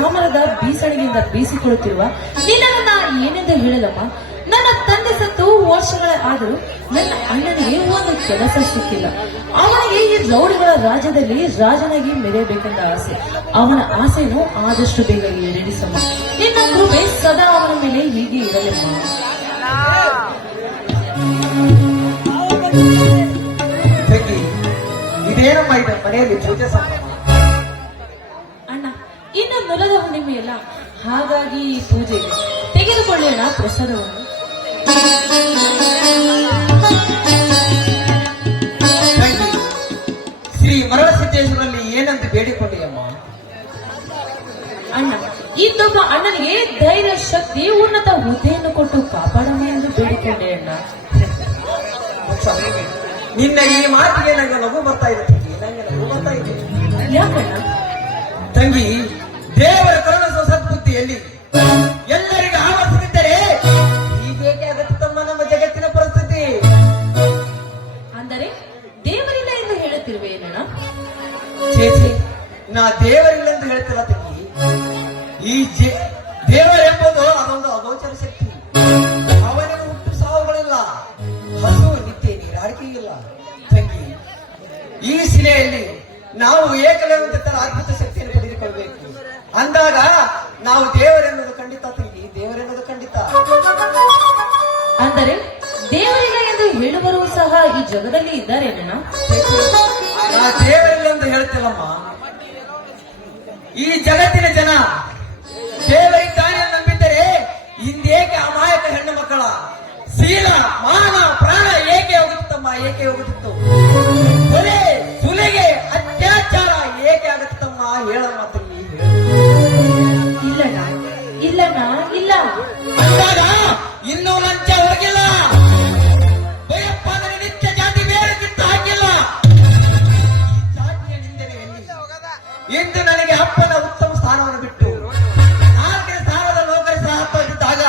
ಚಾಮರದ ಬೀಸಣಿಗೆಯಿಂದ ಬೀಸಿಕೊಳ್ಳುತ್ತಿರುವ ನಿನ್ನನ್ನು ನಾ ಏನೆಂದು ಹೇಳಲಮ್ಮ. ನನ್ನ ತಂದೆ ಸತ್ತು ವರ್ಷಗಳ ಆದರೂ ನನ್ನ ಅಣ್ಣನಿಗೆ ಒಂದು ಕೆಲಸ ಸಿಕ್ಕಿಲ್ಲ. ಅವನಿಗೆ ಈ ರೌಡಿಗಳ ರಾಜ್ಯದಲ್ಲಿ ರಾಜನಾಗಿ ಮೆರೆಯಬೇಕೆಂದ ಆಸೆ. ಅವನ ಆಸೆಯನ್ನು ಆದಷ್ಟು ಬೇಗ ಈಡೇರಿಸಮ್ಮ. ನಿನ್ನ ಕೃಪೆ ಸದಾ ಅವನ ಮೇಲೆ ಹೀಗೆ ಇರಲಿಮ್ಮ. ಇದೇನಮ್ಮ ಇದು ಮನೆಯಲ್ಲಿ ಪೂಜೆ ಅಣ್ಣ, ಇನ್ನು ನುಲದ ಹುಣ್ಣಿಮೆಯಲ್ಲ, ಹಾಗಾಗಿ ಪೂಜೆಗೆ ತೆಗೆದುಕೊಳ್ಳೋಣ ಪ್ರಸಾದವನ್ನು. ಶ್ರೀ ಮರಳಸಿದ್ದೇಶ್ವರಲ್ಲಿ ಏನಂತ ಬೇಡಿಕೊಂಡಿಯಮ್ಮ? ಅಣ್ಣ, ಇನ್ನೊಬ್ಬ ಅಣ್ಣನಿಗೆ ಧೈರ್ಯ, ಶಕ್ತಿ, ಉನ್ನತ ಹುದ್ದೆಯನ್ನು ಕೊಟ್ಟು ಕಾಪಾಡಮ್ಮ ಎಂದು ಬೇಡಿಕೊಂಡೆ ಅಣ್ಣ. ನಿನ್ನ ಈ ಮಾತಿಗೆ ನಂಗೆ ನಗು ಬರ್ತಾ ಇದೆ ನಂಗೆ ನಗು ಬರ್ತಾ ಇದೆ. ಯಾಕಣ್ಣ? ತಂಗಿ, ದೇವರ ಕರುಣಿಸುವ ಸದ್ಬುದ್ಧಿಯಲ್ಲಿ ಎಲ್ಲರಿಗೂ ಆವರಿಸಿದ್ದರೆ ಹೀಗೇಕೆ ಆಗುತ್ತೆ ತಮ್ಮ ನಮ್ಮ ಜಗತ್ತಿನ ಪರಿಸ್ಥಿತಿ? ಅಂದರೆ ದೇವರಿಲ್ಲ ಎಂದು ಹೇಳುತ್ತಿರುವೇನಣ್ಣ? ಚೇಚಿ, ನಾ ದೇವರಿಲ್ಲ ಎಂದು ಹೇಳ್ತಿಲ್ಲ ತಂಗಿ. ಈ ದೇವರೆಂಬುದು ಅದೊಂದು ಅಗೋಚರ ಶಕ್ತಿ. ಅವನಿಗೆ ಹುಟ್ಟು ಸಾವುಗಳಿಲ್ಲ, ಹಸು ನಿತ್ಯ ನೀರಾಡಿಕೆಯಿಲ್ಲ. ತಂಗಿ, ಈ ಶಿಲೆಯಲ್ಲಿ ನಾವು ಏಕಲವ್ಯಂತರ ಅದ್ಭುತ ಶಕ್ತಿಯನ್ನು ಪಡೆದುಕೊಳ್ಬೇಕು. ಅಂದಾಗ ನಾವು ದೇವರೆನ್ನುವುದು ಖಂಡಿತ ತಂಗಿ, ದೇವರೆನ್ನುವುದು ಖಂಡಿತ. ಅಂದರೆ ದೇವರಿಲ್ಲ ಎಂದು ಹೇಳುವರು ಸಹ ಈ ಜಗದಲ್ಲಿ ಇದ್ದಾರೆ ಅಣ್ಣ? ನಾ ದೇವರಿಲ್ಲ ಎಂದು ಹೇಳ್ತಿಲ್ಲಮ್ಮ. ಈ ಜಗತ್ತಿನ ಜನ ದೇವರಿದ್ದಾನೆ ನಂಬಿದ್ದರೆ ಇಂದೇಕೆ ಅಮಾಯಕ ಹೆಣ್ಣು ಮಕ್ಕಳ ಶೀಲ, ಮಾನ, ಪ್ರಾಣ ಏಕೆ ಹೋಗುತ್ತಮ್ಮ? ಏಕೆ ಹೋಗುತ್ತಿತ್ತು? ಕೊಲೆ, ಸುಲಿಗೆ, ಅತ್ಯಾಚಾರ ಏಕೆ ಆಗುತ್ತಮ್ಮ? ಹೇಳಮ್ಮ ತಂಗಿ. ಇಲ್ಲಣ್ಣ, ಇಲ್ಲಣ್ಣ, ಇಲ್ಲ. ಅಂದಾಗ ಇನ್ನೂ ಲಂಚ ಹೋಗಿಲ್ಲ, ಭಯೋತ್ಪಾದನೆ ನಿತ್ಯ ಜಾತಿ ಬೇರೆ ಕಿತ್ತು ಹಾಕಿಲ್ಲ. ಜಾತಿಯ ನಿಂದನೆಯಲ್ಲಿ ಇಂದು ನನಗೆ ಅಪ್ಪನ ಉತ್ತಮ ಸ್ಥಾನವನ್ನು ಬಿಟ್ಟು 4ನೇ ಸ್ಥಾನದ ನೌಕರಿ ಸಹ ಹತ್ತಿದ್ದಾಗ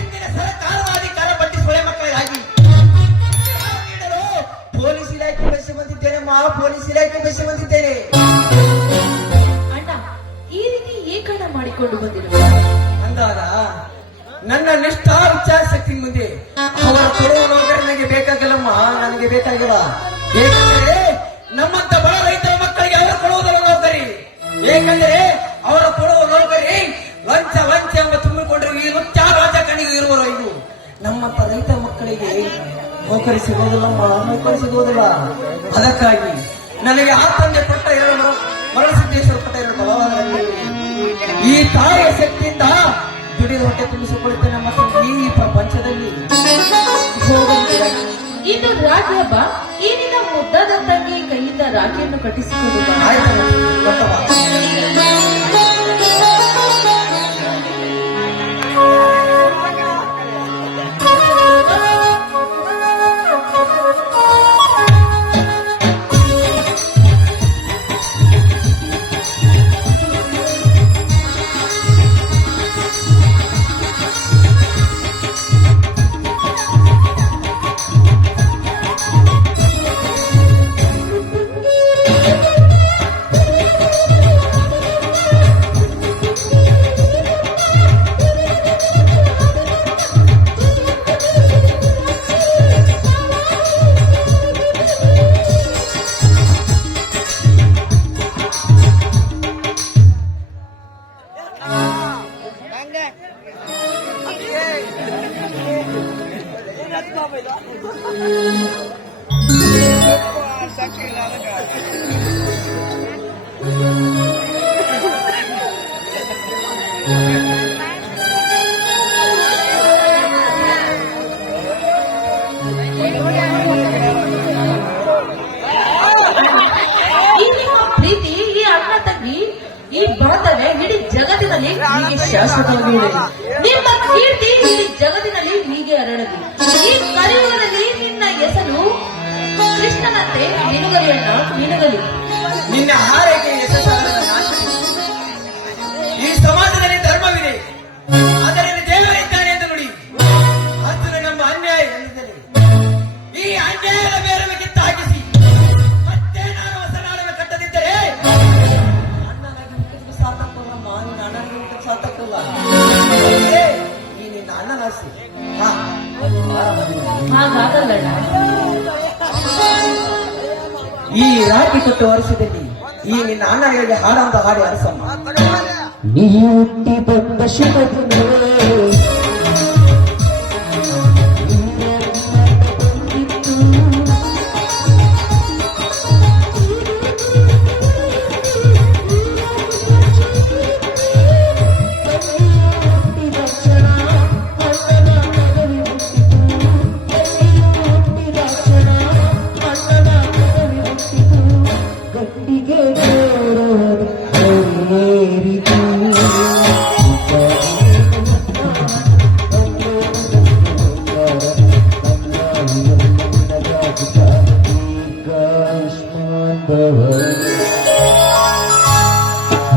ಇಂದಿನ ಸರ್ಕಾರದ ಅಧಿಕಾರ ಬಡ್ಡಿ ಸೊಳೆ ಮಕ್ಕಳಿಗಾಗಿ ನೀಡಲು ಪೊಲೀಸ್ ಇಲಾಖೆ ಬೆಳೆಸಿ ಬಂದಿದ್ದೇನೆ. ಪೊಲೀಸ್ ಇಲಾಖೆ ಬೆಳೆಸಿ ಬಂದಿದ್ದೇನೆ. ಅಣ್ಣ, ಈ ರೀತಿ ಏಕಣ್ಣ ಮಾಡಿಕೊಂಡು ಬಂದಿರುವ ಅಂದಾಗ ನನ್ನ ನಿಷ್ಠಾ ವಿಚಾರಶಕ್ತಿ ಮುಂದೆ ಅವರ ಕೊಡುವ ನೌಕರಿ ನನಗೆ ಬೇಕಾಗಿಲ್ಲಮ್ಮ, ನನಗೆ ಬೇಕಾಗಿಲ್ಲ. ಏಕೆಂದರೆ ನಮ್ಮಂತ ಬಡ ರೈತರ ಮಕ್ಕಳಿಗೆ ಅವರು ಕೊಡುವುದಲ್ಲ ನೌಕರಿ. ಏಕೆಂದರೆ ಅವರ ಕೊಡುವ ನೌಕರಿ ಲಂಚ ಲಂಚ ಎಂಬ ತುಂಬಿಕೊಂಡಿರುವ ಈ ಲುಚ್ಚ ರಾಜಕಾರಣಿಗೂ ಇರುವರು. ಇದು ನಮ್ಮಂತ ರೈತ ಮಕ್ಕಳಿಗೆ ನೌಕರಿ ಸಿಗುವುದಿಲ್ಲಮ್ಮ, ನೌಕರಿ ಸಿಗುವುದಿಲ್ಲ. ಅದಕ್ಕಾಗಿ ನನಗೆ ಆ ತಂದೆ ಪಟ್ಟ 2 ಮರಳಸಿದ್ದೇಶ್ವರ ಪಟ್ಟ 2 ಬಲವಾದ ಈ ತಾಯಿಯ ಶಕ್ತಿಯಿಂದ ದುಡಿದ ಹೊಟ್ಟೆ ತುಂಬಿಸಿಕೊಳ್ಳುತ್ತೇನೆ. ಮತ್ತು ಈ ಪ್ರಪಂಚದಲ್ಲಿ ಇನ್ನು ರಾಖಿ ಹಬ್ಬ, ಈ ನಿನ್ನ ಮುದ್ದಾದ ತಂಗಿ ಕೈಯಿಂದ ರಾಖಿಯನ್ನು ಕಟ್ಟಿಸಿಕೊಂಡು ಬಾ. ಶಾಶ್ವತವಾಗಿ ನಿಮ್ಮ ಕೀರ್ತಿ ಈ ಜಗತ್ತಿನಲ್ಲಿ ಹೀಗೆ ಹರಡಲಿ. ಈ ಕಲಿಯುಗದಲ್ಲಿ ನಿನ್ನ ಹೆಸರು ಕೃಷ್ಣನಂತೆ ಮಿನುಗಲಿಯನ್ನ ಮಿನುಗಲಿ. ನಿನ್ನ ಹಾರೈಕೆ ಈ ಸಮಾಜದಲ್ಲಿ ಧರ್ಮವಿದೆ, ಅದರಲ್ಲಿ ದೇವರಿದ್ದಾನೆ ಎಂದು ನುಡಿ. ಅರ್ಜುನ ನಮ್ಮ ಅನ್ಯಾಯ ಎಂದಿದ್ದರೆ ಈ ಅನ್ಯಾಯದ ಬೇರನ್ನು ಕಿತ್ತು ಹಾಕಿಸಿ ಮತ್ತೆ ನಾನು ಹೊಸ ನಾಡನ್ನು ಕಟ್ಟದಿದ್ದರೆ ಅಣ್ಣನಾಗಿ ಸಾರ್ಥಕವಮ್ಮ ಮಾಡಿಸಿ. ಹಾ. ಹಾಗಾಗಲ್ಲಣ್ಣ. ಈ ರಾಖಿ ಕಟ್ಟು ವರ್ಷದಲ್ಲಿ ಈ ನಿನ್ನ ಅಣ್ಣನಿಗೆ ಹಾಡಂತ ಹಾಡಿ ಅರಸಮ್ಮ. ನೀ ಹುಟ್ಟಿ ಬಂದ ಶುಭದಿನವೇ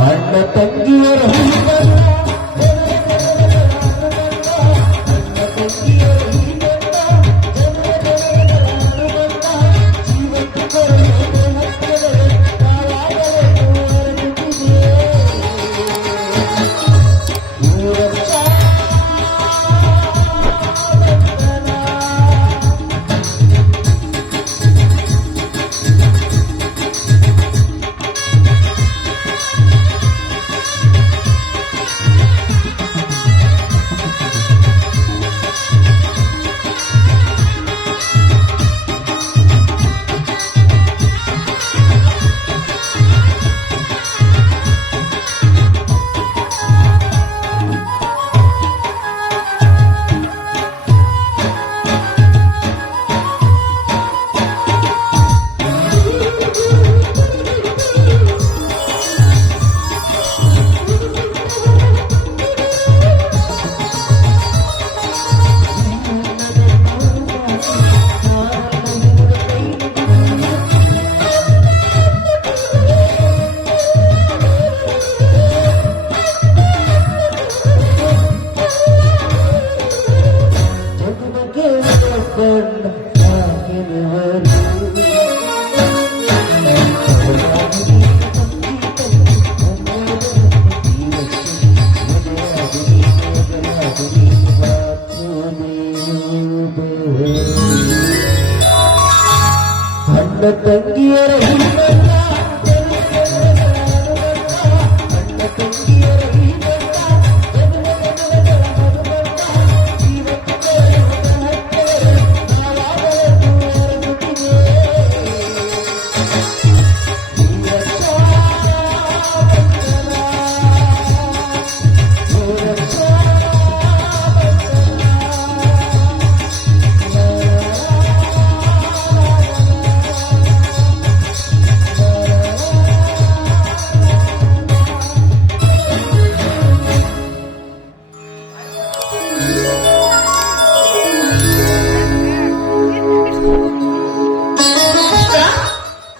ಅಣ್ಣ ತಂಗಿಯರ ಅಣ್ಣ ತಂಗಿಯರ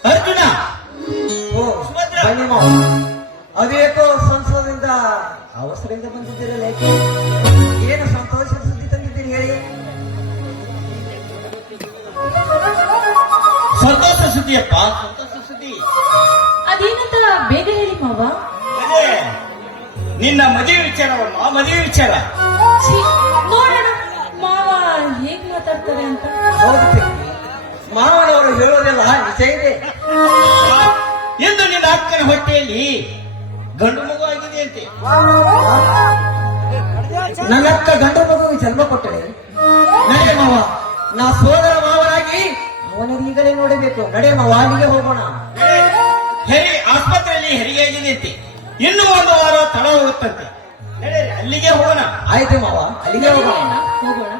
ಅರ್ಜುನ. ಓ ಬನ್ನಿ ಮಾವ. ಅದೇಕೋ ಸಂಸದದಿಂದ ಅವಸರದಿಂದ ಬಂದಿದ್ದೀರಲ್ಲ, ಯಾಕೆ? ಏನು ಸಂತೋಷದ ಸುದ್ದಿ ತಂದಿದ್ದೀರಿ ಹೇಳಿ? ಸಂತೋಷ ಸುದ್ದಿಯಪ್ಪ, ಸಂತೋಷ ಸುದ್ದಿ. ಅದೇನಂತ ಬೇಗ ಹೇಳಿ ಮಾವ. ಅದೇ ನಿನ್ನ ಮದುವೆ ವಿಚಾರವಮ್ಮ, ಮದುವೆ ವಿಚಾರ. ಛೀ, ನೋಡೋಣ ಮಾವ ಹೇಗ್ ಮಾತಾಡ್ತಾರೆ ಅಂತ. ಹೌದು ತಂಗಿ. ಮಾವನವರು ಹೇಳೋದೆಲ್ಲ ನಿಜ ಇದೆ. ಎಂದು ನಿನ್ನ ಅಕ್ಕನ ಹೊಟ್ಟೆಯಲ್ಲಿ ಗಂಡು ಮಗು ಆಗಿದೆ ಅಂತೆ. ನನ್ನ ಅಕ್ಕ ಗಂಡ ಮಗುವಿಗೆ ಜನ್ಮ ಕೊಟ್ಟಳೆ. ನಡೆ ಮಾವ, ನಾ ಸೋದರ ಮಾವನಾಗಿ ಅವನಿಗೆ ಈಗಲೇ ನೋಡಬೇಕು. ನಡೆ ಮಾವ, ಅಲ್ಲಿಗೆ ಹೋಗೋಣ. ಆಸ್ಪತ್ರೆಯಲ್ಲಿ ಹೆರಿಗೆ ಆಗಿದೆ ಅಂತೆ. ಇನ್ನು ಒಂದು ವಾರ ತಡ ಹೋಗುತ್ತಂತೆ. ನಡೆ, ಅಲ್ಲಿಗೆ ಹೋಗೋಣ. ಆಯ್ತು ಮಾವ, ಅಲ್ಲಿಗೆ ಹೋಗೋಣ. ಹೋಗೋಣ.